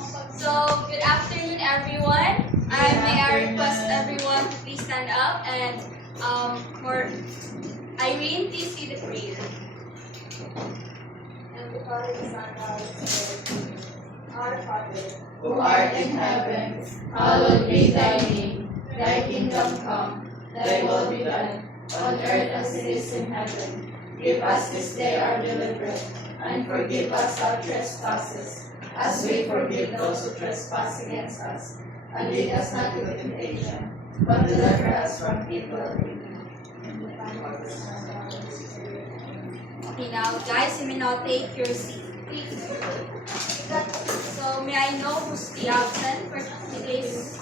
So, good afternoon, everyone. May I request everyone to please stand up and for Irene, please see the prayer. And the Father, the Son, and the Holy Spirit. Our Father, Who art in heaven, hallowed be thy name. Thy kingdom come, thy will be done, on earth as it is in heaven. Give us this day our daily bread, and forgive us our trespasses, as we forgive those who trespass against us. And lead us not into temptation, but deliver us from evil. Okay, now, guys, you may now take your seat, please. So, may I know who's the absent for today's?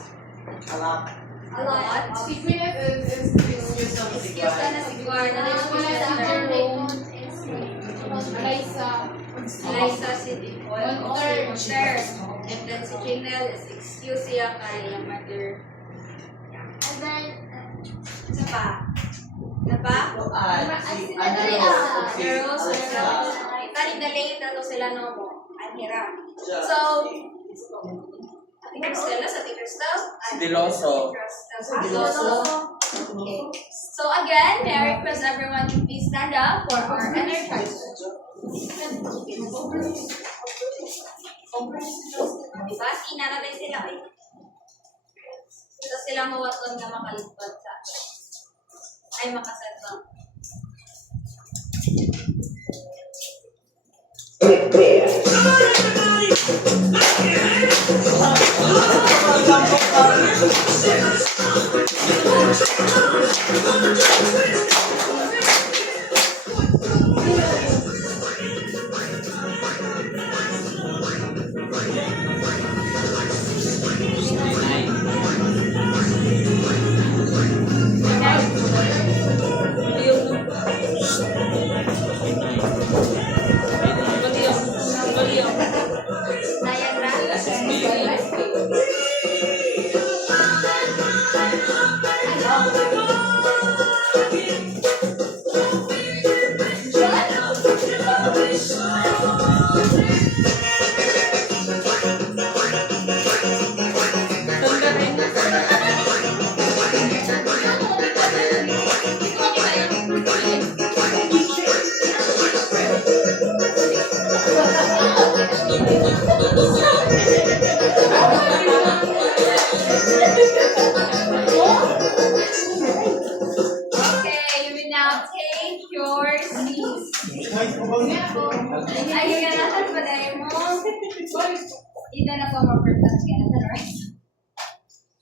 A lot. A lot. Si Gwyneth is excuse Excuse na si Guarna. Eliza si Dipol. Okay, Monter. And then si Janelle is excuse siya kay mother. And then, isa pa? Ano pa? Tanig-daling na to sila no mo. Ang hirap. So, Ate Cristel, sa Ate Cristel? Diloso. Okay. So again, may I request everyone to please stand up for our energizer. Diba? Sina natin sila ay. Ito silang mawaton na makalipad sa ay makasatang.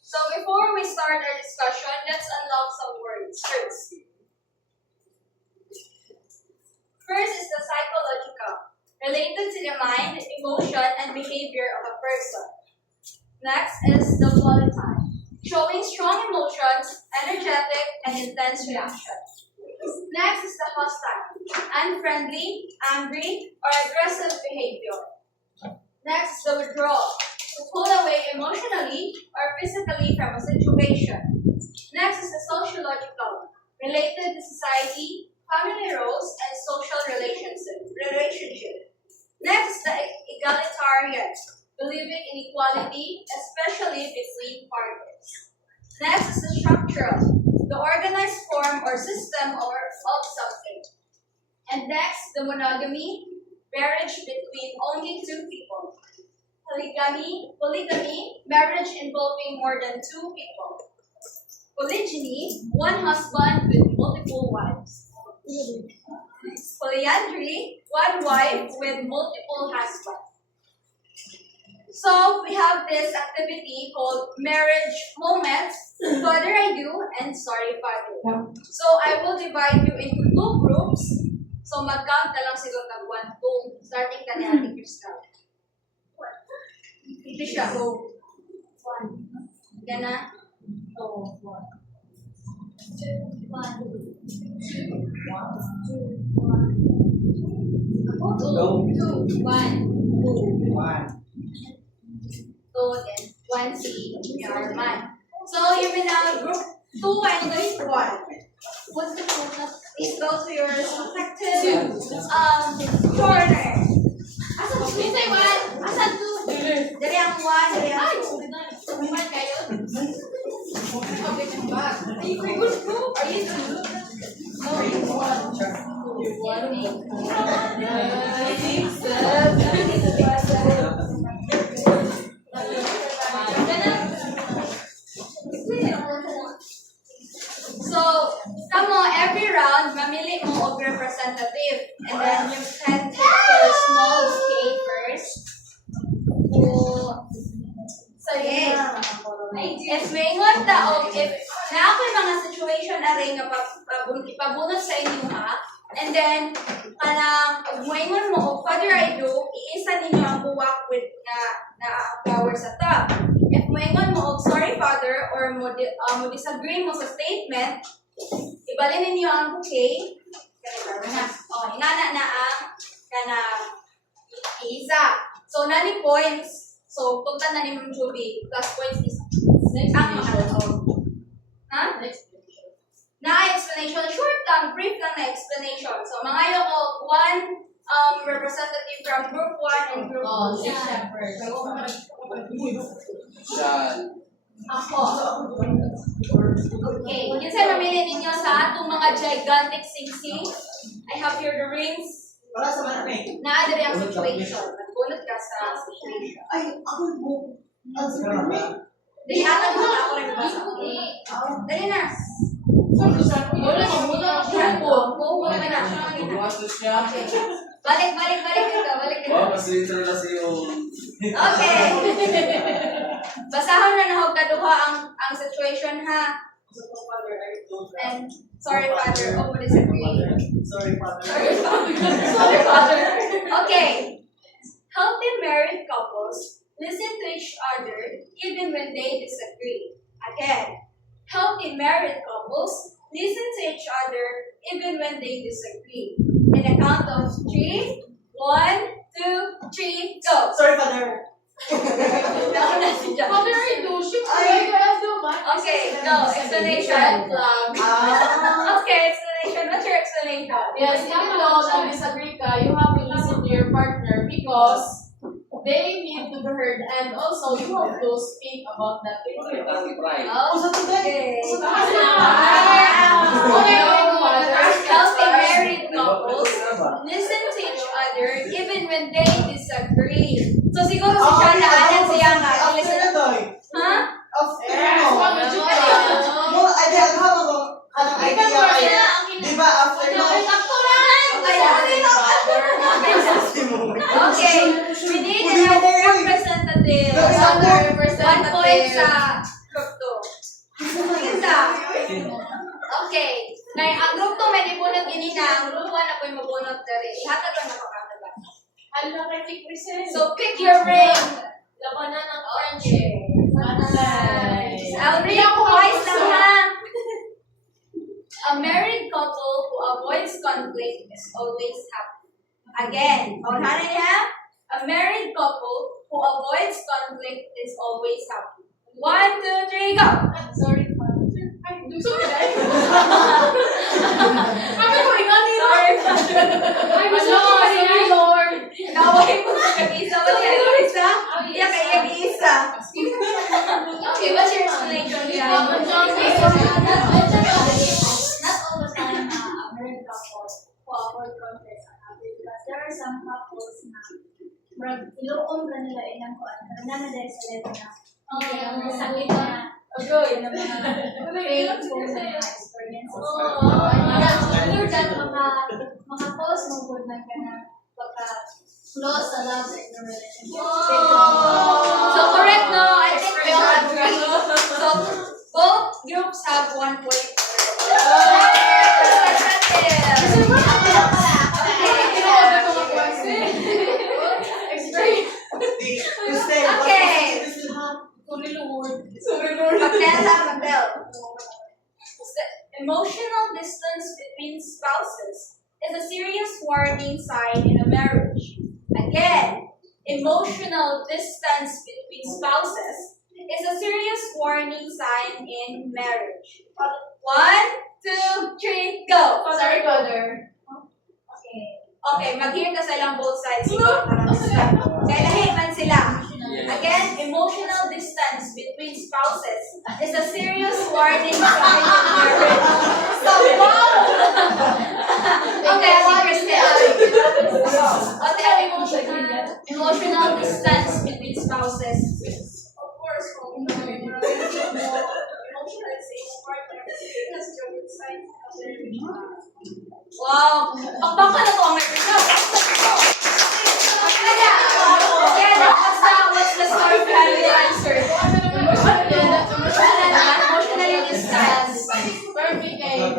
So before we start our discussion, let's unlock some words first. First is the psychological, related to the mind, emotion, and behavior of a person. Next is the volatile, showing strong emotions, energetic, and intense reactions. Next is the hostile, unfriendly, angry, or aggressive behavior. Next is the withdrawal, to pull away emotionally or physically from a situation. Next is the sociological, related to society, family roles, and social relationship. Next is the egalitarian, believing in equality, especially between parties. Next is the structural, the organized form or system of something. And next, the monogamy, marriage between only two people. Polygamy, marriage involving more than two people. Polygyny, one husband with multiple wives. Polyandry, one wife with multiple husbands. So we have this activity called marriage moments, Father I do, and Sorry Father. So I will divide you into two groups. So mag-count na lang siguro ng 1, 2, starting ka ni Ate Cristal. Ito siya. So, 1. Yan na. 2, 1. 2, 1. 2, 1. 2, 1. 2, 1. 2, then 1 C, your man. So you will now group 2 and going 1. What's the focus? Please go to your respective corner. Asan 2? Say 1. Asan 2? Dali ang 1, dali ang 2. Kuman kayo? Are you two? No, you one. You one. 9, 7. So, kamo, every round, mamili mo og representative. And then, you can take your small K first. So, yes. If maingon ta og if na ako'y mga situation na rin nga ipabunot sa inyo ha, and then, kanang, maingon mo, what do I do, iisa ninyo ang buwak with na flower sa top. If maingon mo, sorry father, or mo disagree mo sa statement, ibalin ninyo ang okay. Ingana na ang iisa. So, nani points. So, punta na ni Ma'am Juby. Plus points is ang makalaog. Ha? Na explanation. Short lang, brief lang na explanation. So, mga ko, one representative from group 1 and group 2. Ako. Okay. Kinsay mamili ninyo sa atong mga gigantic sing-sing? I have here the rings. Para sa mana ni? Naadari ang situation. Nagbunot ka sa situation. Ay, ako mo. Ang sarap ba? Dali, atag mo ako rin basa. Dali na. Balik dito. Okay. Basahon na nahog kaduha ang situation ha. And sorry father, what is it? Sorry, Father. Sorry father. Okay. Healthy married couples listen to each other even when they disagree. Again, healthy married couples listen to each other even when they disagree. In a count of 3, 1, 2, 3, go! Sorry, Father. Nauna si Jack. Okay, go. Okay, go. Explanation. Ah. Okay, explanation. What's your explanation? Yes, even though you disagree ka, you have to listen to your partner because they need to be heard and also you have to speak about that. Usa to Okay. Healthy married couples listen to each other even when they disagree. So siguro si Shana anan siya nga. After na to eh. Ha? After mo. Mo, ay di ako mo. Anong idea kayo? Di ba after mo? Okay, we need another representative. One point sa group 2. Isa. Okay. Nay, ang group 2 may nibunot ganina, ang group 1 ako'y mabunot dere. Ihatag lang ako kada. So pick your ring. Labanan ng friendship. I'll read ako voice lang ha. A married couple who avoids conflict is always happy. Again, paunahan niya. A married couple who avoids conflict is always happy. 1, 2, 3, go! Sorry, Sorry, Lord. Naway mo sa kag-isa. What's your isa? Iya kay isa. Okay, what's your explanation here? Not all the time a married couple who avoid conflicts are happy because there are some couples na iluong ka nila ilang kuan pero nanadali sa level na ang sakit na Good. ng mga traits o mga experiences. Oh. Other than maka-cause mo good na ka na pagka-close sa love in the relationship. So correct, no? I think we all agree. So both groups have 1 point. Okay. Emotional distance between spouses is a serious warning sign in a marriage. Again, emotional distance between spouses is a serious warning sign in marriage. 1, 2, 3, go! Sorry, brother. Okay, mag-hear ka sa ilang both sides. Kaya nahiman sila. Again, is a serious warning sign of marriage. So, wow! Okay, emotional distance between spouses. Of course, kung emotional safe partner, because you would sign a very Wow! Ang baka na to ang what's the story behind the answer? Emotionally distanced. perfect ay ang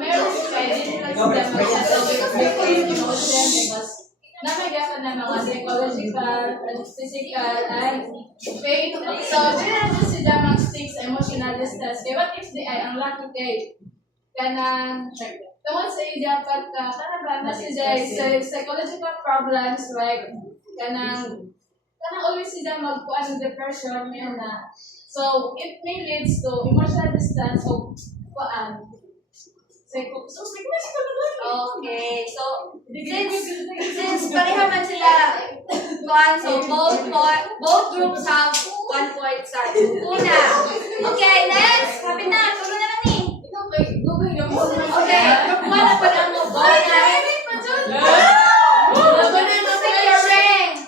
marriage ay hindi lang sila mag-settle with emotion because namagyapan na mga psychological and physical and faith. So, di na sila mag-stick sa emotional distance. Kaya what if di ay ang lucky kay kanang tungod sa iya pagka kanang na siya sa psychological problems like kanang always sila magkuan ng depression yun na. So, it may leads to emotional distance o kuan. Okay, so since pareha man sila kuan, so both groups have 1 point sa una. Okay, next. Happy na, tuloy na lang ni. Okay, group 1 na pala mo. Go na.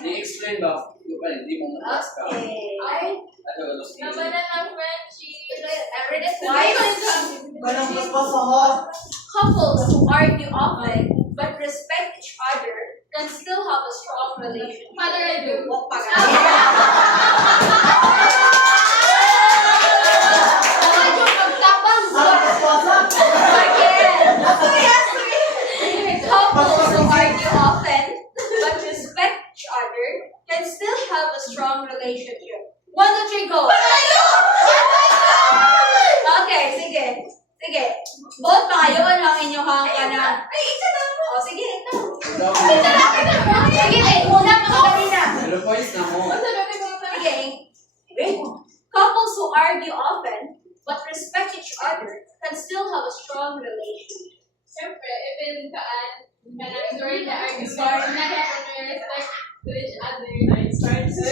I-explain ba? Hindi mo ma-explain. Okay. Nabanan ng friendship. I read it twice. Parang mas pasaho. Couples who argue often but respect each other can still have a strong relationship. Father, I do. Couples who argue often but respect each other can still have a strong relationship. 1, 2, 3, go! Okay, sige. Sige. Both tayo ang inyong kanang. Oh, sige, ito. Sige, una pa kanina. Pero points na mo. Sige. Couples who argue often but respect each other can still have a strong relationship. Siyempre, even during the argument, respect to each other, it starts to...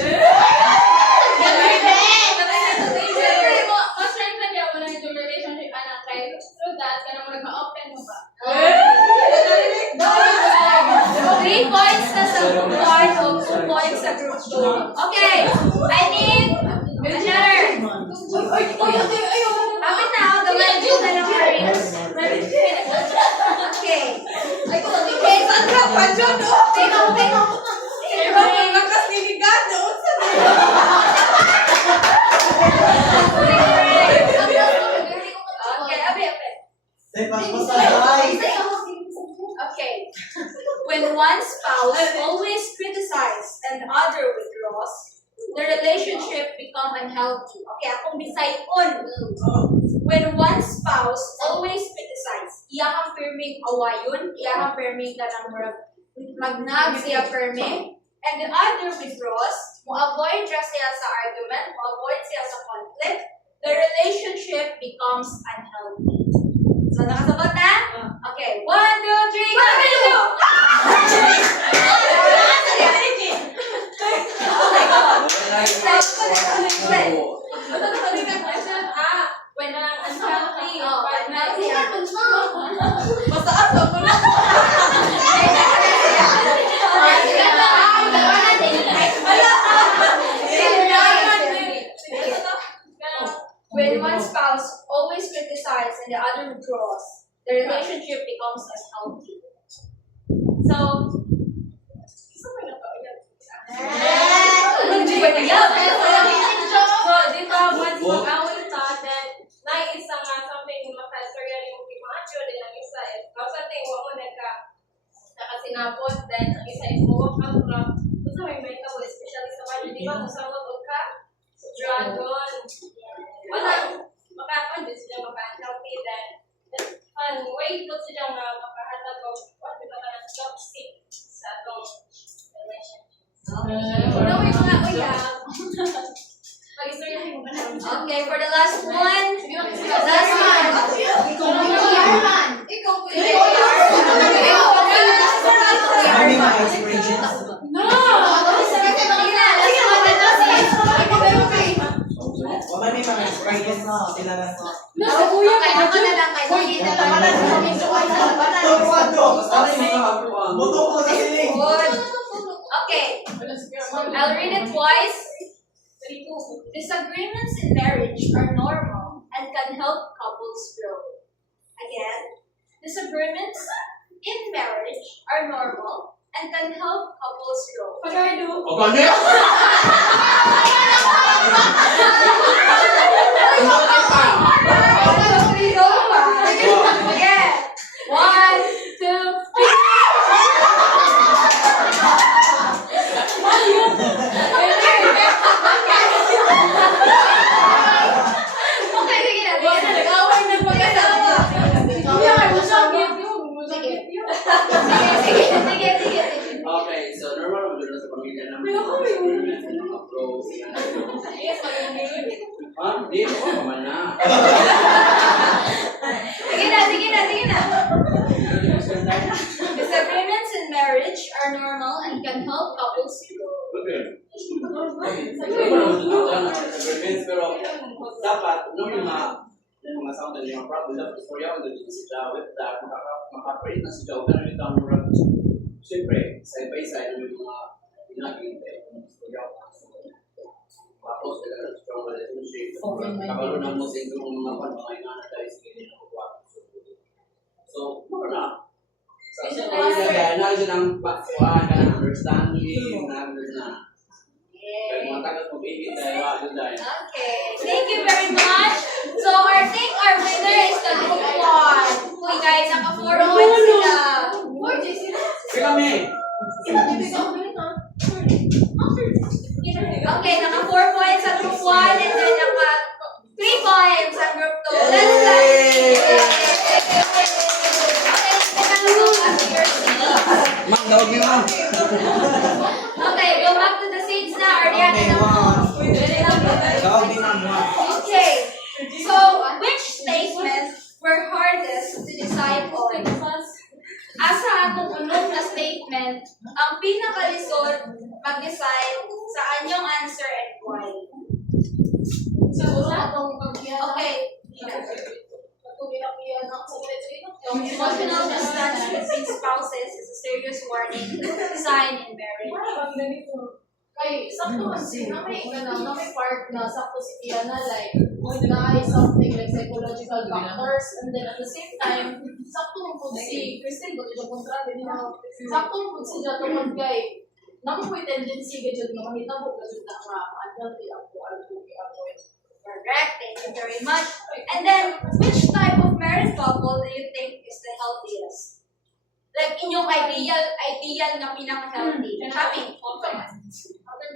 Ma-strengthen niya mo na yung relationship, anak, kaya through that, ka naman ma-open mo ba? 3 points na sa group 1 o 2 points sa group 2. Okay, I need another. Kapit na ako, gawin ko na ng Marines. Okay. Okay, saan ka pa dyan? Okay, abi. Okay. When one spouse always criticizes and the other withdraws, the relationship become unhealthy. Okay, akong bisayon. When one spouse always criticizes, iyahang perming awayon, iyahang perming kanang magnag siya perming, and the other withdraws, mo-avoid siya sa argument, mo-avoid siya sa conflict, the relationship becomes unhealthy. So, nakasagot na? Okay, 1, 2, 3, go! When ang unhealthy, When one spouse always criticizes and the other withdraws, the relationship becomes unhealthy. So, di ba, once mag-away ta, then, naisa nga something mapastor yan yung imacho, din ang isa, something mo nakasinapot, then, ang isa is mo out from, gusto may tao, especially sa mga, di ba, kasamot ka, dragon, walang, makakon din sila maka-healthy, then, wait ko sila nga makahatag o, what ba ka ng toxic sa atong relationship. Naway mga uyab. Pag-istoryahin mo ba namin siya? okay, for the last one. May mga experiences. No! Sila na to. Okay, ako na lang kayo. Sige na lang. Sana yung mga hapuan. Buto ko sa siling. Good. Okay, I'll read it twice. Disagreements in marriage are normal and can help couples grow. Again, disagreements in marriage are normal and can help couples grow. O kanya! Again, 1, 2, 3. Okay, sige na. Nag-away na mag-asawa. Sige. Okay, so normal mo dito sa pamilya namin. Approach. Ha? Di mo naman na. Sige na. Disagreements in marriage are normal and can help couples grow. Okay. Pero dapat nung mga sound na yung problem dapat istorya ko dito si Jawet dahil makapalit na si Jawet na rin ang murag siyempre side by side ng mga pinag-iintay istorya ko tapos sila na strong relationship kabalo na mo sa yung mga panangainan dahil sa ganyan na kuwa so mura na sa kanya na rin ang pagkuhan ka ng understanding na mga tagas mo baby dahil dahil Okay, thank you very much. So I think our winner is the group 1. Okay guys, naka 4 points sila. kami Okay, naka 4 points sa group 1 and then naka 3 points sa group 2. Let's go. Okay, go back to your seats. Mang, tawag niyo lang. Okay, go back to the seats na. Ariana na mo. Tawag din ang mga. Okay, so which statement were hardest to decide on? Asa atong unong na statement ang pinakalisod mag-decide sa anyong answer and why? Okay. Emotional distance between spouses is a serious warning sign in marriage. Kay sakto kasi na may part na sakto si Kiana like na something like psychological factors and then at the same time sakto mo po si Christine but yung kontra din na sakto mo po si Jatong kay namo po tendency gid nga mahitabo kasi na adult ako Correct. Thank you very much. And then, which type of married couple do you think is the healthiest? Like, inyong ideal na pinaka-healthy. Kami.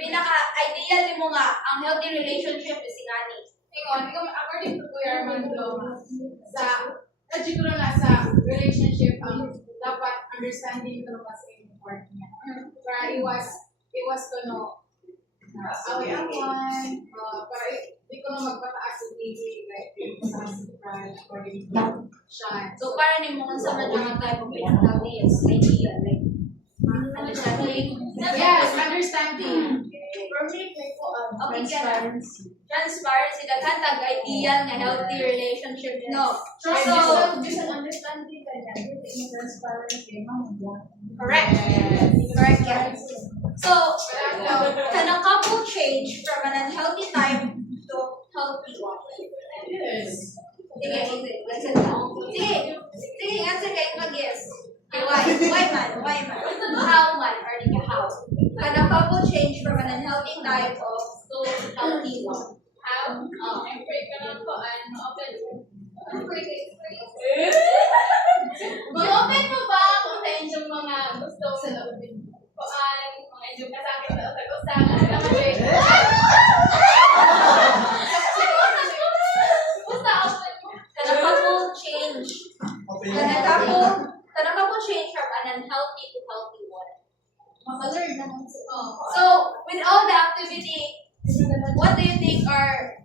Pinaka-ideal ni mo nga, ang healthy relationship is ingani. According to Kuya Armando, sa siguro na sa relationship dapat understanding ko kasi important niya. Para iwas ko no away-awan, para di ko na magpataas sa TV, like, siya. So, para ni mo kung sa mga type of pinaka-healthy is ideal. Like, understanding. Yes, understanding. For me, transparency. Transparency, daghan tag ideal nga healthy relationship. No. So, just an understanding ka niya. Transparency. correct. Correct, yeah. So, can a couple change from an unhealthy type to healthy one? Yes. Sige, answer kayo mag-guess. Why man? How man? Or how? Can a couple change from an unhealthy type to healthy one? How? Mag-open mo ba kung sa inyong mga gusto sa loob? Mga inyong kasakit na utag-usagan. Basta open mo. Can a couple change? Can a couple change from an unhealthy to healthy one? Maka-learn naman sila. So, with all the activity, what do you think our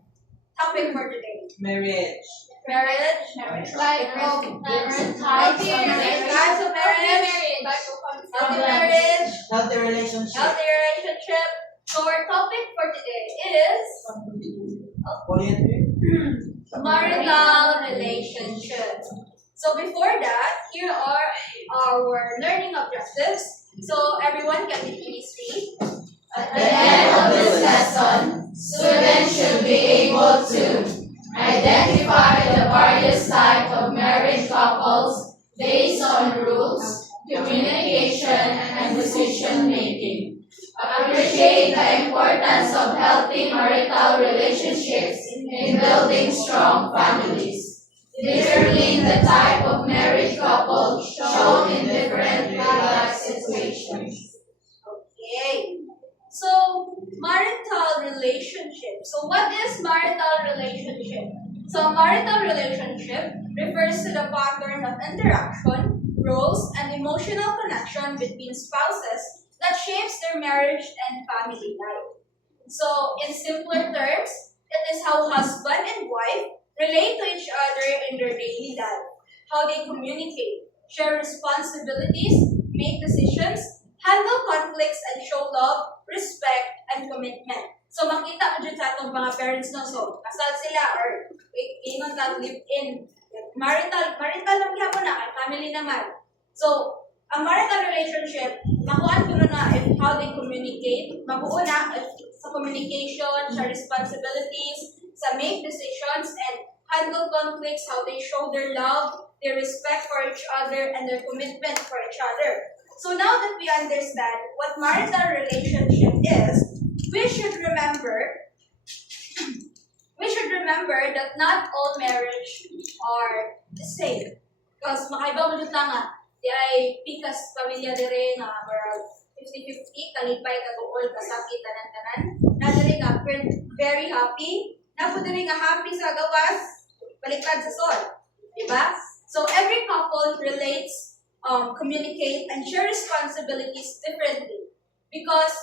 topic for today? Marriage. Marriage? Like, different types of marriage. Types of marriage? Healthy marriage? Healthy relationship. Healthy relationship. So our topic for today is Marital relationship. So before that, here are our learning objectives. So everyone can you please read? At the end of this lesson, students should be able to identify the various types of married couples based on rules, communication, and decision making. Appreciate the importance of healthy marital relationships in building strong families. Determine the type of married couple shown in different life situations. Okay. So marital relationship. So what is marital relationship? So marital relationship refers to the pattern of interaction, roles, and emotional connection between spouses that shapes their marriage and family life. So in simpler terms, it is how husband and wife relate to each other in their daily life, how they communicate, share responsibilities, make decisions, handle conflicts, and show love, respect, and commitment. So makita mo dyan sa atong mga parents no, so kasal sila or ingon ka live in marital lang gyapon na kay family naman. So ang marital relationship, makuan ko na if how they communicate, mabuo na sa communication, sa responsibilities, sa make decisions, and handle conflicts, how they show their love, their respect for each other, and their commitment for each other. So now that we understand what marital relationship is, we should remember that not all marriage are the same. Because makaiba mo dito nga, di ay pikas pamilya dire nga marag 50-50, kalipay, kaguol, kasakit, tanan-tanan. Na dire nga very happy, na po dire nga happy sa gawas, baliktad sa sol. Diba? So every couple relates, communicate, and share responsibilities differently. Because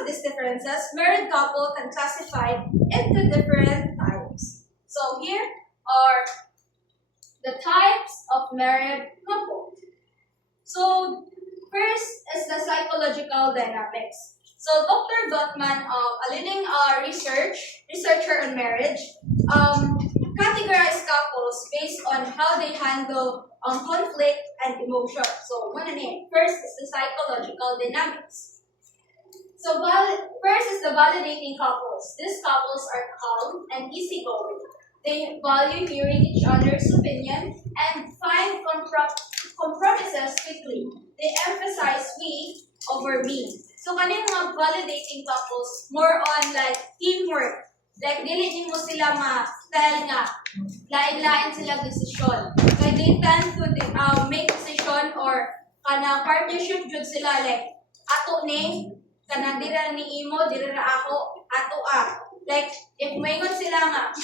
of these differences, married couple can classify into different types. So here are the types of married couple. So first is the psychological dynamics. So Dr. Gottman, a leading researcher on marriage, categorized couples based on how they handle conflict and emotion. So first is the psychological dynamics. So first is the validating couples. These couples are calm and easygoing. They value hearing each other's opinion and find compromises quickly. They emphasize we over me. So kaning mga validating couples, more on like teamwork. Like dili mo sila ma-tell nga lain-lain sila desisyon. Kaya they tend to make decision or kana partnership jud sila like ato ni kana dira ni imo, dira na ako, ato Like, if maingon sila nga,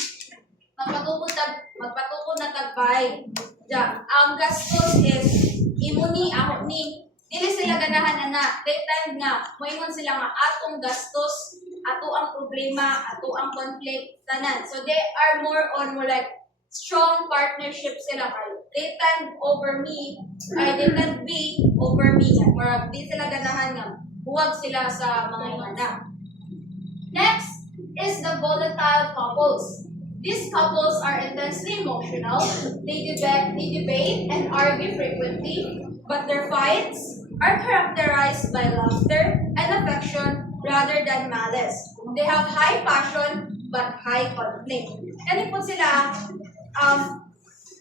magpatukod na tagbay. Ang gastos is, imo ni, ako ni. Dili sila ganahan na. They time nga, maingon sila nga, atong gastos, ato ang problema, ato ang conflict, tanan. So, they are more on more like, strong partnership sila kayo. They tend over me, they tend we over me. Marag, di sila ganahan nga. Huwag sila sa mga ingana. Next is the volatile couples. These couples are intensely emotional. They debate and argue frequently, but their fights are characterized by laughter and affection rather than malice. They have high passion but high conflict. Kani po sila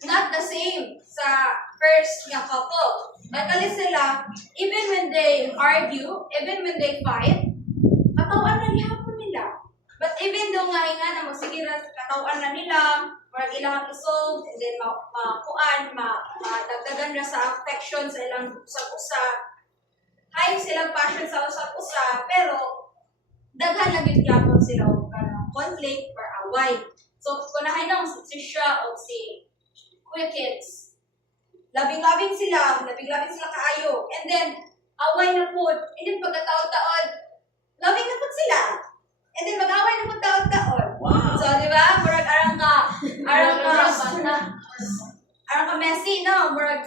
not the same sa first nga couple. Magkali sila, even when they argue, even when they fight, katawan na gihapon nila. But even though nga hinga na magsigira sa katawan na nila, marag ilang isolve, and then madagdagan na sa affection sa ilang usap-usa, high silang passion sa usap-usa, pero daghan lang yung gapon sila o conflict or away. So, kunahay na si siya o si Kuya Kids. Labing-labing sila kaayo. And then, away na po. And then, pagkataon-taon, labing na po sila. And then, mag-away na po taon-taon. Wow. So, di ba? Murag arang ka messy, no? Murag,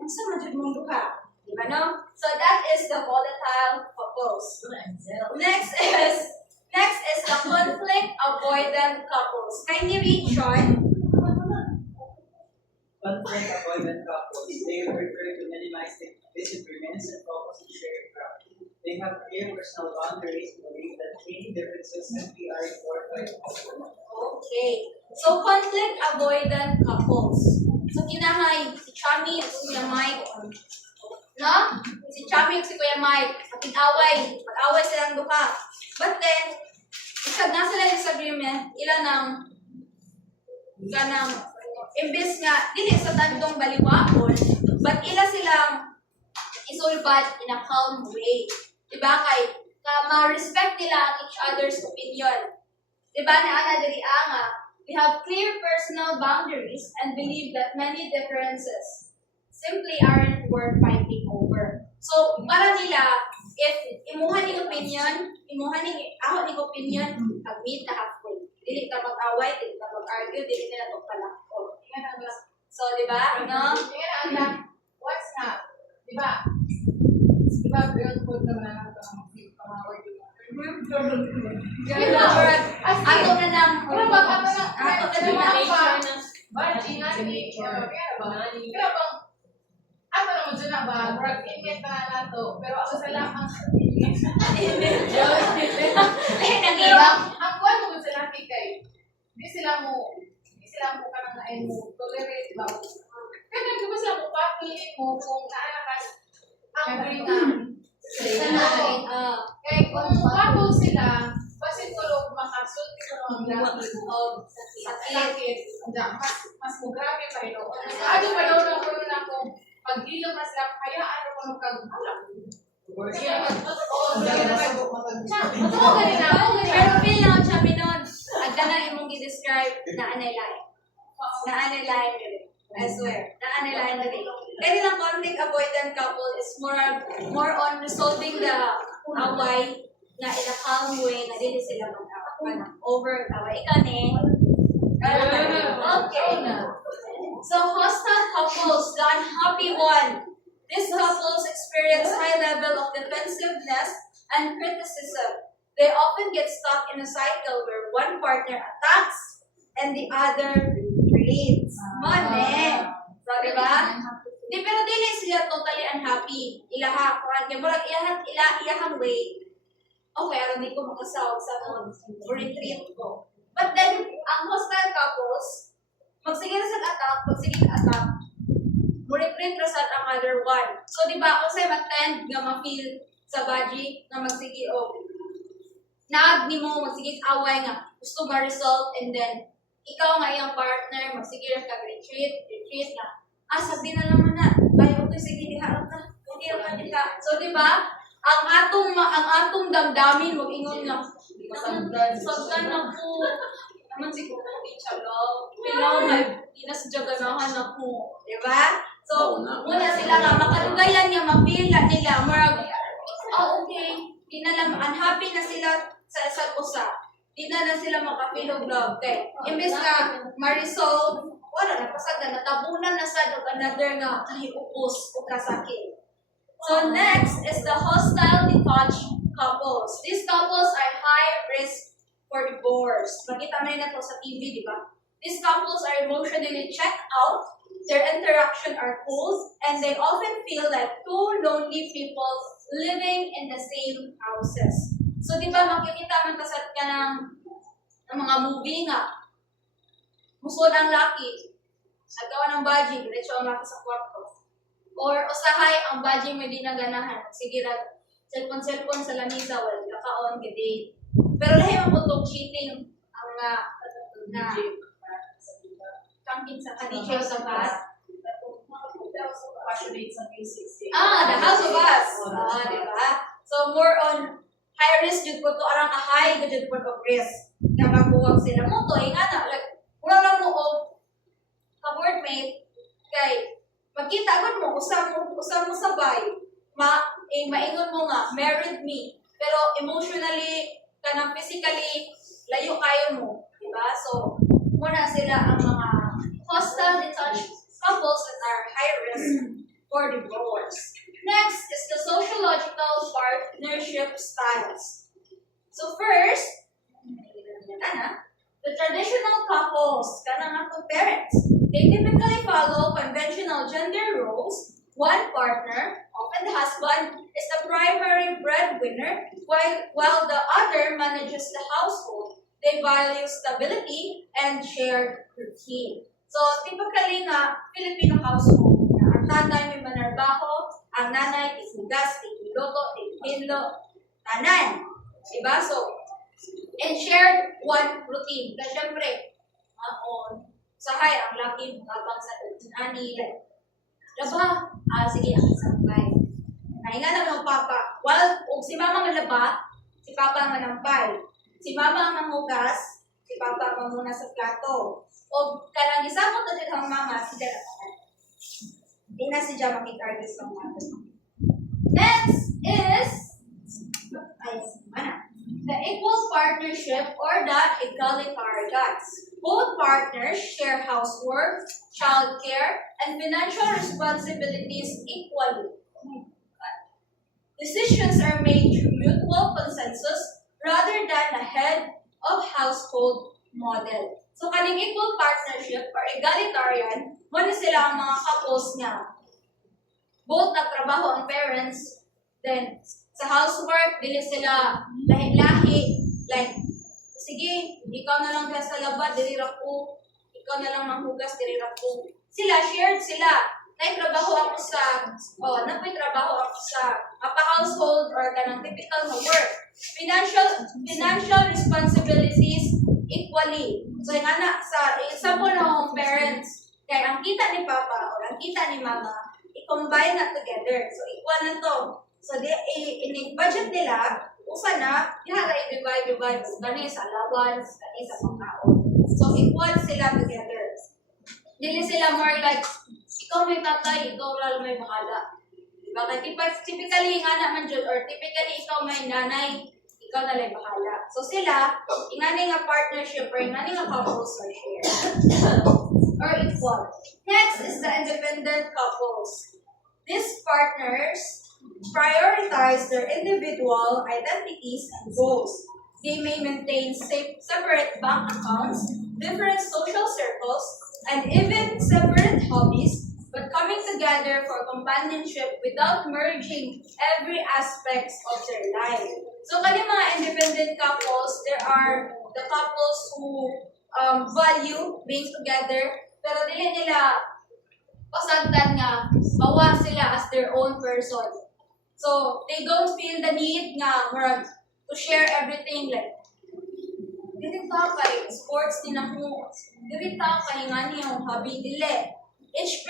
ang sama dyan mong duha. Di ba, no? So, that is the volatile couples. Next is the conflict avoidant couple. ni Richon. Conflict avoidant couples, they prefer to minimize the disagreements and focus on shared ground. They have clear personal boundaries, believe that any differences can be ignored by Okay. So, conflict avoidant couples. So, kinahay, si Chami at si Kuya Mike. No? Si Chami at si Kuya Mike. Mag-away silang duha. But then, isag na sila disagreement, imbes nga, dili sa tantong baliwaon, but ila silang isulbat in a calm way. Diba? Kay, ma-respect nila each other's opinion. Diba na ana diri nga, we have clear personal boundaries and believe that many differences simply aren't worth fighting over. So, para nila, if imuha ning opinion,ag-meet na halfway. Dili ka mag-away, dili ka mag-argue, dili ka na palakot. So, di ba? No? What's nga? Diba, girl code naman ang pamawag yun. Ato na lang. Baji na ni kaya bang ako naman dyan na ba? Murag inmate na nato. Pero ako sa lamang ang kuwan mo sa laki kay di sila mo kanang nain mo tolerate ba? Kaya di ba sila mo papiliin mo kung naanakas angry na kaya kung couple sila basit ko loob makasulti ko naman sakit mas mo grabe pa rin ako. Ano pa daw na ko na kung pag-ilong na sila, kaya ano ko nung kag-alak. Pero feel na siya pinon. Agda na imong i-describe na anay line dili. I swear. Na anay line dili. Kaya lang conflict avoidant couple is more on resolving the away na in a calm way na dili sila over away. Ikaw ni. Okay. So hostile couples, the unhappy one. These couples experience high level of defensiveness and criticism. They often get stuck in a cycle where one partner attacks and the other retreats. So, diba? Pero dili sila totally unhappy. Ilaha, kaya murag ilahang way. Okay, aron di ko makasawag sa retreat ko. But then, ang hostile couples, magsige na attack, mo-retreat na sa ang other one. So, di ba, kung sa'yo mag-tend nga ma-feel sa baji na magsige naagni mo, magsige away nga, gusto ma-resolve, and then, ikaw nga iyang partner, magsige na retreat na, sabi na naman na, ayaw ko sige, diharap na, hindi naman diha. So, di ba, ang atong damdamin, mag-ingon nga, sagdan ako, naman siguro hindi siya love. Pero hindi na sa ganahan ako. Diba? So, muna sila nga, makalugayan niya, ma-feel na nila, marag, okay, di na lang, unhappy na sila sa isa't usa. Di na sila maka-feel of love. Okay. Imbes nga, ma-resolve, wala na, pasagda, natabunan na sa another nga, kahiupos o kasakit. So, next is the hostile detached couples. These couples are high risk for divorce. Makita mo na ito sa TV, di ba? These couples are emotionally checked out, their interaction are cold, and they often feel like two lonely people living in the same houses. So, di ba, makikita man kasat ka ng mga movie nga, musod ang laki, nagawa ng badging, diretso ang laki sa kwarto. Or, usahay, ang badging may di naganahan. Sige, cellphone sa lamisa, wala kakaon, gede. Pero lahi ang putong cheating ang camping sa kadisyo sa bus. The House of Us. Diba? So, more on high risk jud po to arang high jud po of risk. Na magbuwag sila mo to ingana like wala lang mo og ka-workmate kay magkita gud mo usam mo sabay maingon mo nga married me pero emotionally kanang physically layo kayo mo, di ba? So, muna sila ang mga hostile detached couples that are high risk for divorce. Next is the sociological partnership styles. So first, the Traditional couples, kanang ato parents, they typically follow conventional gender roles. One partner, often the husband, is the primary breadwinner, while the other manages the household. They value stability and shared routine. So, typically nga, Filipino household, na ang tatay may manarbaho, ang nanay isugas, iluto, ihinlo, tanan. Diba? So, and shared one routine. Kasi syempre, sahay, ang laki habang sa ani, laba, sige, ang sampay. Nahinga naman ang papa. Well, si mama malaba, si papa manampay. Si mama ang manghugas, si papa ang mamuna sa plato. O kanang isabot na din ang mama, si Dela. Hindi na si Jama Kikargis ng mama. Next is, the equal partnership or the egalitarian. Both partners share housework, childcare, and financial responsibilities equally. Decisions are made through mutual consensus rather than a head of household model. So, kaning equal partnership or egalitarian, muna sila ang mga couples nga. Both nagtrabaho ang parents, then sa housework, dili sila lahi-lahi, like, sige, ikaw na lang kaya sa laba, dilirap ko, ikaw na lang manghugas, dilirap ko. Sila, shared sila. Nagtrabaho ako sa, nagtrabaho ako sa household or kanang typical na work. Financial responsibilities equally. So, yung anak, sa example na akong parents, kaya ang kita ni Papa o ang kita ni Mama, i-combine na together. So, equal na to. So, in-budget nila, usa na, yara i-divide, kani sa allowance, kani sa pangkaon. So, equal sila together. Dili sila more like, ikaw may tatay, ikaw lalo may bahala. Diba? Typically, nga naman dyan, or typically, ikaw may nanay, ikaw na lang bahala. So sila, ingani nga partnership, or ingani nga couples are shared. Or equal. Next is the independent couples. These partners prioritize their individual identities and goals. They may maintain separate bank accounts, different social circles, and even separate hobbies, but coming together for companionship without merging every aspect of their life. So, kani mga independent couples, there are the couples who value being together, pero dili nila pasagdan nga bawa sila as their own person. So, they don't feel the need nga to share everything, like dili ta kay sports din ako, dili ta kay ngani yung hobby dili. Each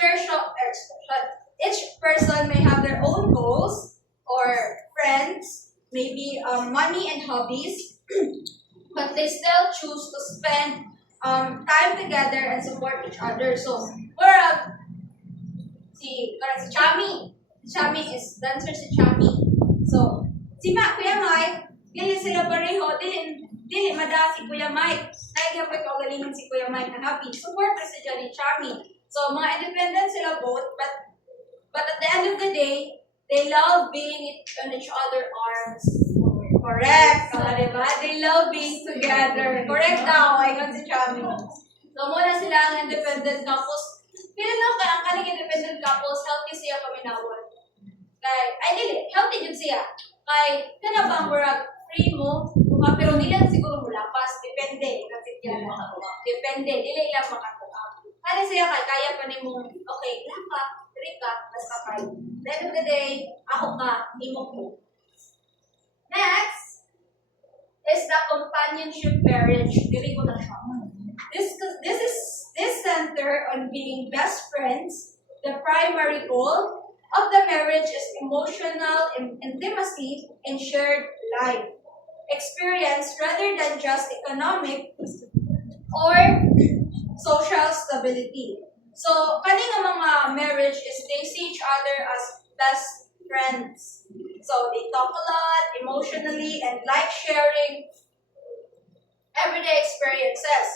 person may have their own goals or friends, maybe money and hobbies, but they still choose to spend time together and support each other. So, si Chami. Si Chami is dancer si Chami. So, Kuya Mike, dili sila pareho, dili mada si Kuya Mike. Naigapay kaugalingan si Kuya Mike na happy. Support na si Johnny Chami. So, mga independent sila both, but at the end of the day, they love being on each other's arms. Correct! Diba? They love being together. Correct daw, ayun si Chami. So, muna sila ang independent couples. Pero no, ang kaning independent couples, healthy siya paminawon. Healthy din siya. Kay, kanabang free mo, pero nila siguro mulapas. Depende. Kasi yan, depende. Nila ilang makatuwa. Kaya siya kaya pa ni mo, okay, ilang ka, 3 ka, basta 5. At the end of the day, ako ka, imo ko. Next is the companionship marriage. Dili ko na siya. This center on being best friends. The primary goal of the marriage is emotional intimacy and shared life experience rather than just economic or social stability. So, kaning mga marriage is they see each other as best friends. So, they talk a lot emotionally and like sharing everyday experiences.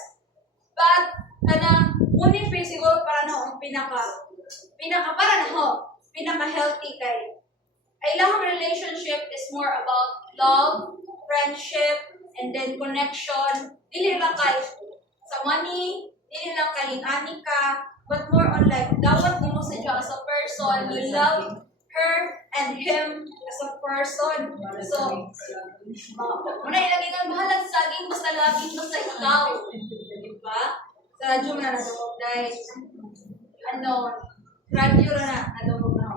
But, kanang, ngunit siguro para na ang pinaka-healthy kay. Ay lang relationship is more about love, friendship, and then connection. Dili ba kay sa money, dili lang kaling-ani ka, but more on like, dapat mo sa siya as a person, you love her and him as a person. So, muna ilagay ka, bahalag saging, basta laging basta ikaw. Diba? Sa radyo na nadawag, guys. Radyo na nadawag na.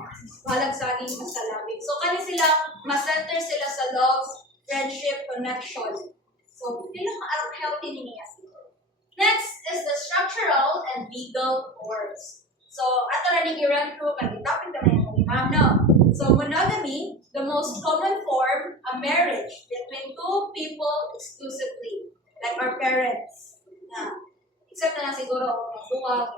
Bahalag saging, basta laging. So, kani sila, mas-center sila sa love, friendship, connection. So, pinaka-arap healthy niya. Next is the structural and legal words. So, ato na ni i-run through, topic na yung imam, no? So, monogamy, the most common form, a marriage between two people exclusively, like our parents. Except na lang siguro, buwag,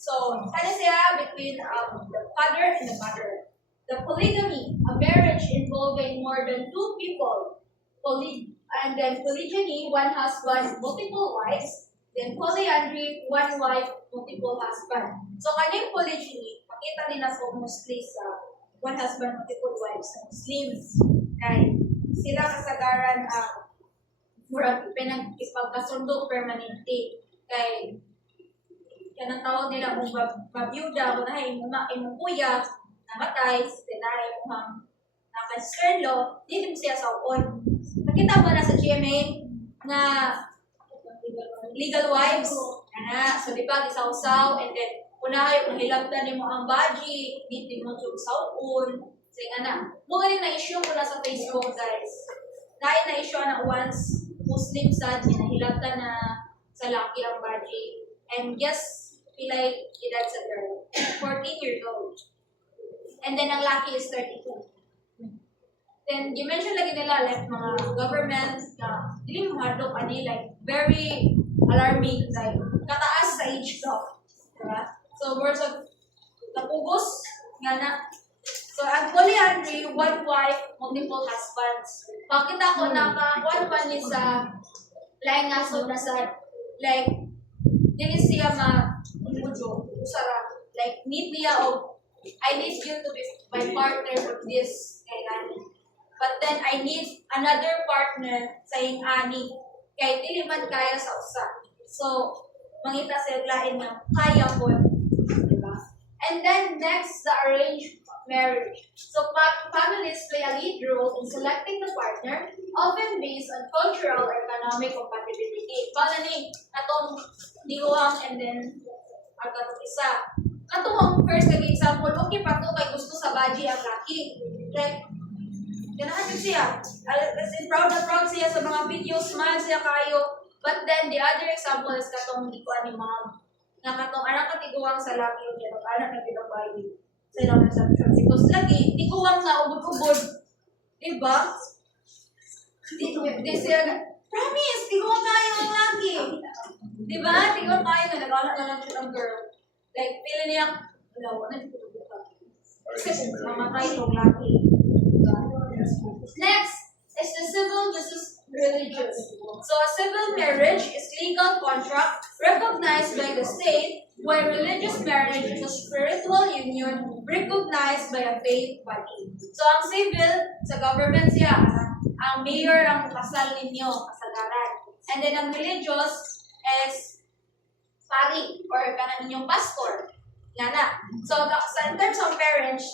So, kaya siya between the father and the mother. The polygamy, a marriage involving more than two people. And then polygyny, one husband, multiple wives. Then polyandry, one wife, multiple husband. So, kanyang polygyny, makita nila po mostly sa one husband, multiple wives, sa Muslims. Right? Sila kasagaran murag pinag-ipagkasundo permanente. Kay yan ang tawag nila kung mabiyuda, kung imong kuya, namatay, denay mo nakaskerlo, hindi mo siya sa upon. Nakita mo na sa GMA nga legal wives, so di ba, isawsaw, and then unahay, hilabtan mo ang baji, hindi mo siya saupon, sige na. Mga rin na-issue ko na sa Facebook, guys. Dahil na-issue na once, Muslim sad, hinahilabtan na sa laki ang baji. And guess, pilay edad sa girl, 14 years old. And then ang laki is 32. Then, you mentioned lagi nila, like, mga government, hindi mo hadlok, like, very alarming, like, kataas sa age gap. Diba? So, words of napugos, nga na. So, ang polyandry, one wife, multiple husbands. Pakita ko na one pa ni sa, like, nga, so, nasa, like, dili siya ma-mujo, usara, like, need niya o, I need you to be my partner for this, kailangan. But then I need another partner saying ani kay dili man kaya sa usa. So mangita sa lain nga kaya ko, diba? And then next, the arranged marriage. So families play a lead role in selecting the partner, often based on cultural or economic compatibility. Paano ni atong diwang and then atong isa. Atong first kag example, okay pa to kay gusto sa baji ang laki. Like ganahan siya. Kasi proud na proud siya sa mga videos, smile siya kayo. But then, the other example is katong ikuan ni mom. Nga katong anak katiguang sa laki yung kaya anak na pinabayi. Sa ilang reception. Because lagi, tiguang na ubod-ubod. Diba? Di siya, promise, tiguang kayo ang laki. Diba? Tiguang kayo na nag-anak na lang siya ng girl. Like, pila niya, wala na dito. Kasi mamatay itong laki. Next is the civil versus religious. So a civil marriage is legal contract recognized by the state, while religious marriage is a spiritual union recognized by a faith body. So ang civil, sa government siya, ang mayor ang kasal ninyo, kasagaran. And then ang religious is pari or kanang inyong pastor. Yan na. So in terms of parents,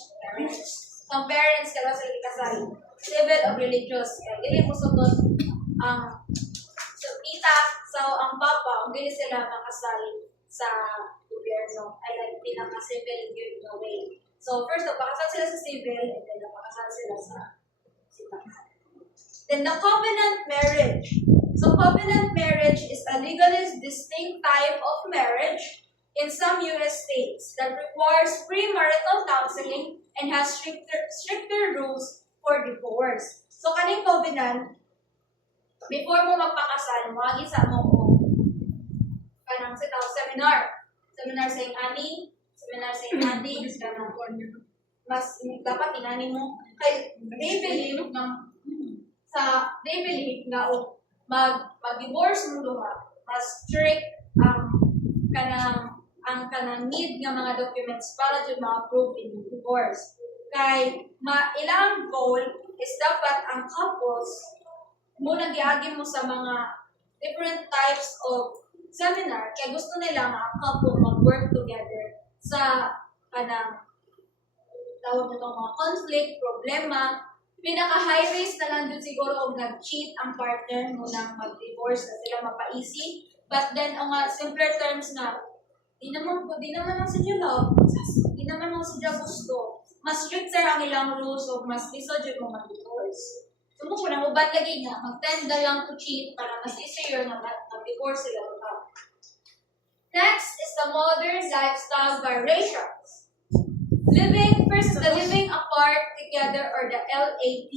some parents kaya sila ikasal. Civil o religious. Dili mo sugod ang tita, so ang papa, kung dili sila makasal sa gobyerno, ay like pinaka-civil in the way. So first, napakasal sila sa civil, and then napakasal sila sa simbahan. Then the covenant marriage. So covenant marriage is a legally distinct type of marriage in some U.S. states that requires premarital counseling and has stricter rules for divorce. So, kaning covenant, before mo magpakasal, mag-isa mo ko kanang seminar. Seminar sa ani, seminar sa andi, mas dapat inani mo. Kay, they believe nga mag-divorce mo duha, mas strict ang kanang need nga mga documents para dyan ma-approve in divorce. Kay ilang goal is dapat ang couples muna giagi mo sa mga different types of seminar kaya gusto nila nga ang couple mag-work together sa kanang tawag nito mga conflict, problema. Pinaka-high risk na lang dun siguro kung nag-cheat ang partner mo nang mag-divorce na sila mapa-easy. But then, ang simpler terms na, di naman lang sadya love, di naman lang sadya gusto. Mas strict sir ang ilang rules o mas liso dyan mo mag-divorce. So, mo na mo bad lagi nga, mag-tenda lang to cheat para mas easier na mag-divorce sila. Next is the modern lifestyle variations. First is the living apart together or the LAP.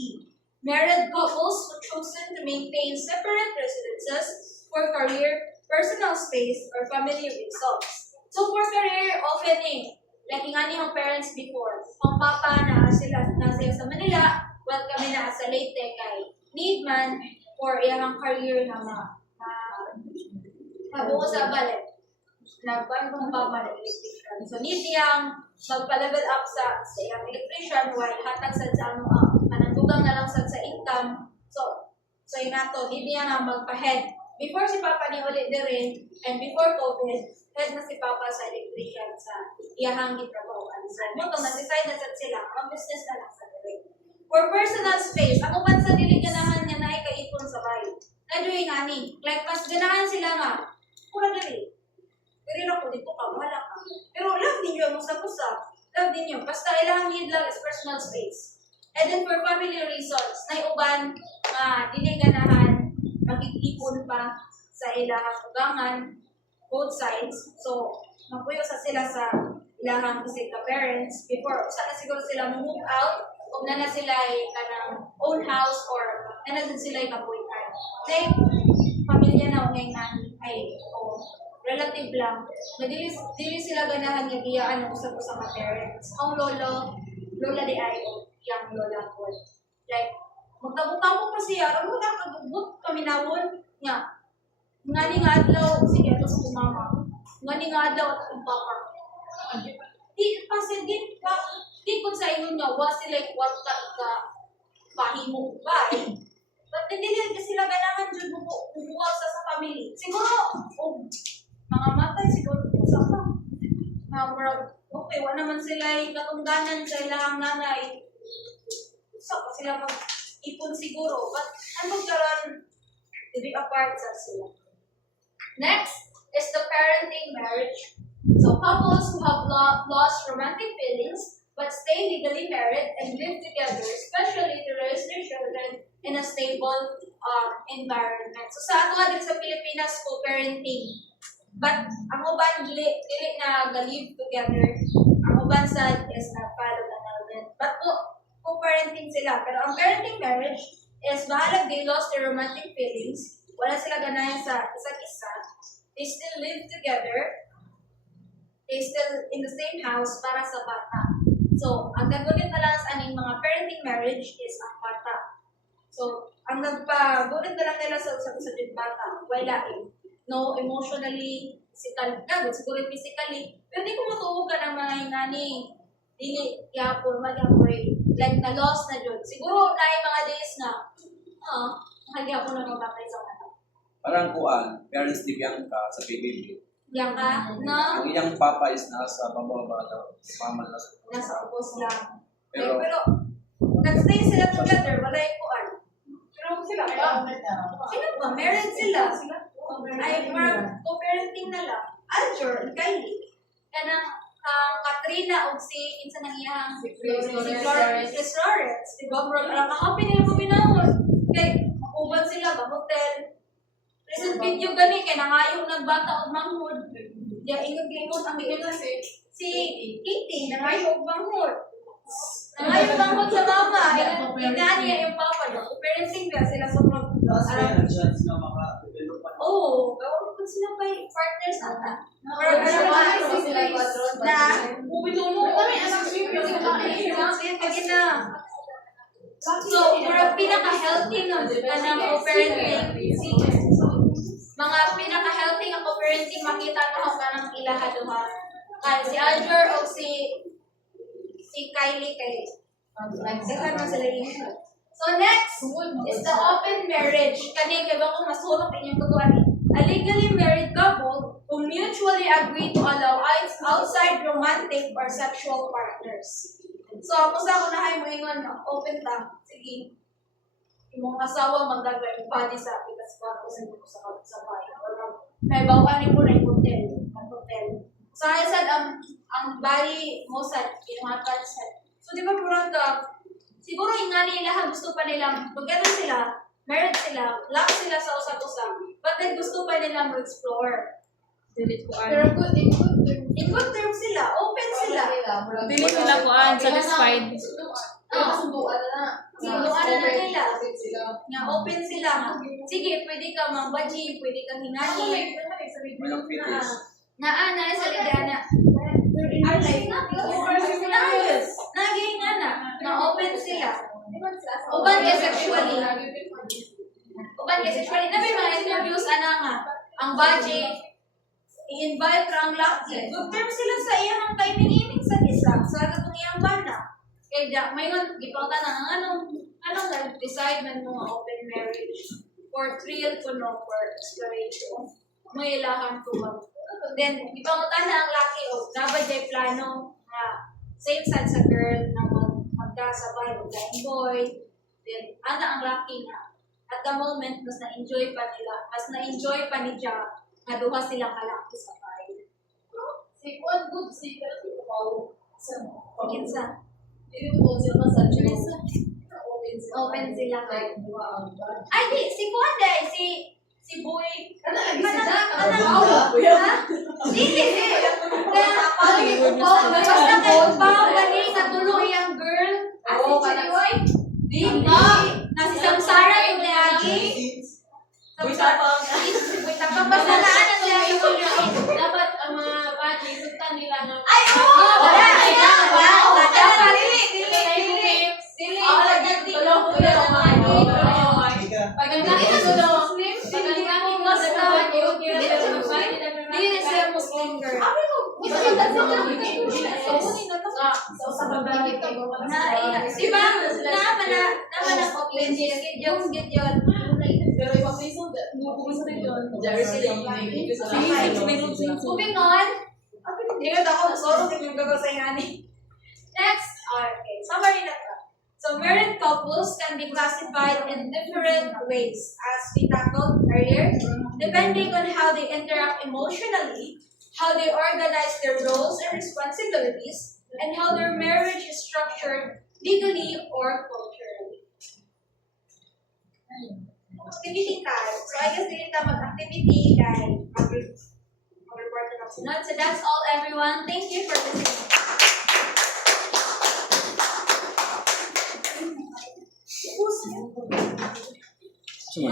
Married couples who chosen to maintain separate residences for career, personal space, or family reasons. So for career, often like nga ni yung parents before, ang papa na sila sa Manila, well kami na sa Leyte kay need man for iyang career na mabuo sa balik. Nagbang papa na electrician. So need niyang magpa-level up sa iyang electrician while hatag sa kanang na lang sa income. So yun nato, need niya na magpa-head. Before si papa ni ulit din rin, and before COVID, head na si papa sa electrician sa iyahang gitrabahoan. So mutong na-decide na sila, mag-business na lang sa direct. For personal space, ang uban sa dili ganahan niya na ay kaipon sa bahay. Naduy nga ni, like mas ganahan sila nga, pura dili. Pero ako dito ka, wala ka. Pero love ninyo ang usap-usap. Love ninyo. Basta ilang need lang is personal space. And then for family reasons, naiuban dili ganahan magigipon pa sa ilahang ugangan, both sides. So, magpuyo sa sila sa ilahang kasi ka-parents. Before, usa na siguro sila move out, kung na sila ay kanang own house or na din sila ay kapuitan. Like, pamilya na ngayon ay relative lang, na dili sila ganahan nga giyaan ng usap-usap sa parents. Ang lola di ay yang lola ko. Like, magtabot-tabot pa siya, aram mo na kagugbot kami nawon nga. Nga adlaw, sige ato sa mama. Nga adlaw at ang papa. Di kung sa inyo nga, was sila what ka pahimong ba eh. But hindi sila ganahan dyan bubukaw sa family. Siguro, mga matay, siguro sa ka. Okay, wala naman sila katungganan sa ilang nanay. So, sila mag-ipon siguro. But, ano karon to be apart sa sila. Next is the parenting marriage. So, couples who have lost romantic feelings but stay legally married and live together, especially to raise their children in a stable environment. So, sa ato din sa Pilipinas, co-parenting. But, ang uban, dili na live together. Ang uban sad is na follow the annulment. But, co-parenting sila. Pero ang parenting marriage is bahalag they lost their romantic feelings. Wala sila ganahan sa isa't isa. They still live together. They still in the same house para sa bata. So, ang nagulit na lang sa aning mga parenting marriage is ang bata. So, ang nagpagulit na lang nila sa bata, wala no emotionally, siguro physically, pero di ko matuog ka ng mga inani, dili, yapon, mag-apoy, like na-lost na dyan. Siguro na yung mga days na, nagyapon na mabatay sa mga. Parang kuan, parents bigyan ka sa PBB. Yang ka, na? Ang iyang papa is nasa bababa daw, mama Nasa upos lang. Pero, nag-stay sila together, wala yung kuan. Pero sila ba? Married sila. Ay, parang co-parenting na lang. Aljur, Kylie. Kanang Katrina o si insa nang iyang si Florence. Diba bro? Parang ka-happy nila po binawon. Kay, makuban sila ba? Hotel. Recent video gani, kaya nangayo nagbata o manghod. Diya, ingod-ingod ang ingod si Kitty, nangayo o manghod. Nangayo manghod sa mama. Inani yung papa niya. Co-parenting ba sila sobrang Tapos may chance na maka-develop pa. Oo, gawin ko sila kay partners ata. Or na bubituno kami anak So, para pinaka-healthy ng co-parenting, mga pinaka-healthy ng co-parenting makita na ako kanang ilaha-duha. Kaya si Aljur o si Kylie kay nagsikan mo sila yun. So next is the open marriage. Kani kay ba kung masulok inyong tutuan. A legally married couple mutually agree to allow outside romantic or sexual partners. So, kung sa unahay mo ingon, open ta, sige, imong asawa magdagay yung body sa pitas kwarto sa bahay. May bawanin mo na yung hotel. Sa isad, ang body mo sa kinahatan sa. So, di ba purang ka, siguro ingani nila gusto pa nila, magkano sila, married sila, lock sila sa usap-usap, but then gusto pa nila mag-explore. Pero in good terms sila, open sila. Dili sila kuan satisfied. Sunduan na nila. Nga open sila nga. Sige, pwede ka mag-baji, pwede ka hinani. Walang finish. Na sa ligana. Naging na open sila. Uban ka sexually. Nabi mga interviews, nga, ang baji, i-invite rang laki. Good terms sila sa iyang timing sa isa, sa katong iyang bana. Kaya mayroon, gipauta na anong nag-decide man mga open marriage for thrill to know for exploration. May ilahan ko ba? Then, gipauta na ang laki o dapat jay plano na same side sa girl na magkasabay o boy. Then, ang laki nga. At the moment, mas na-enjoy pa ni Ja na duha silang kalaki sa bahay. Kinsa? Open sila kay. Ay, di, si Kuanda, si Boy. Dili. Basta kayo ba, gani, natulo yung girl. Si Boy. Dili. Na si Samsara yung lagi. Boy tapang basta na ang lagi ko Dapat ang mga bati suntan nila ng Ay, oo! Wala! Moving on. Next, okay, summary na to. So, married couples can be classified in different ways, as we tackled earlier, depending on how they interact emotionally, how they organize their roles and responsibilities, and how their marriage is structured legally or culturally. Activity time. So, I guess dito mag-activity kay mag-report na sunod. So, that's all, everyone. Thank you for listening. Kung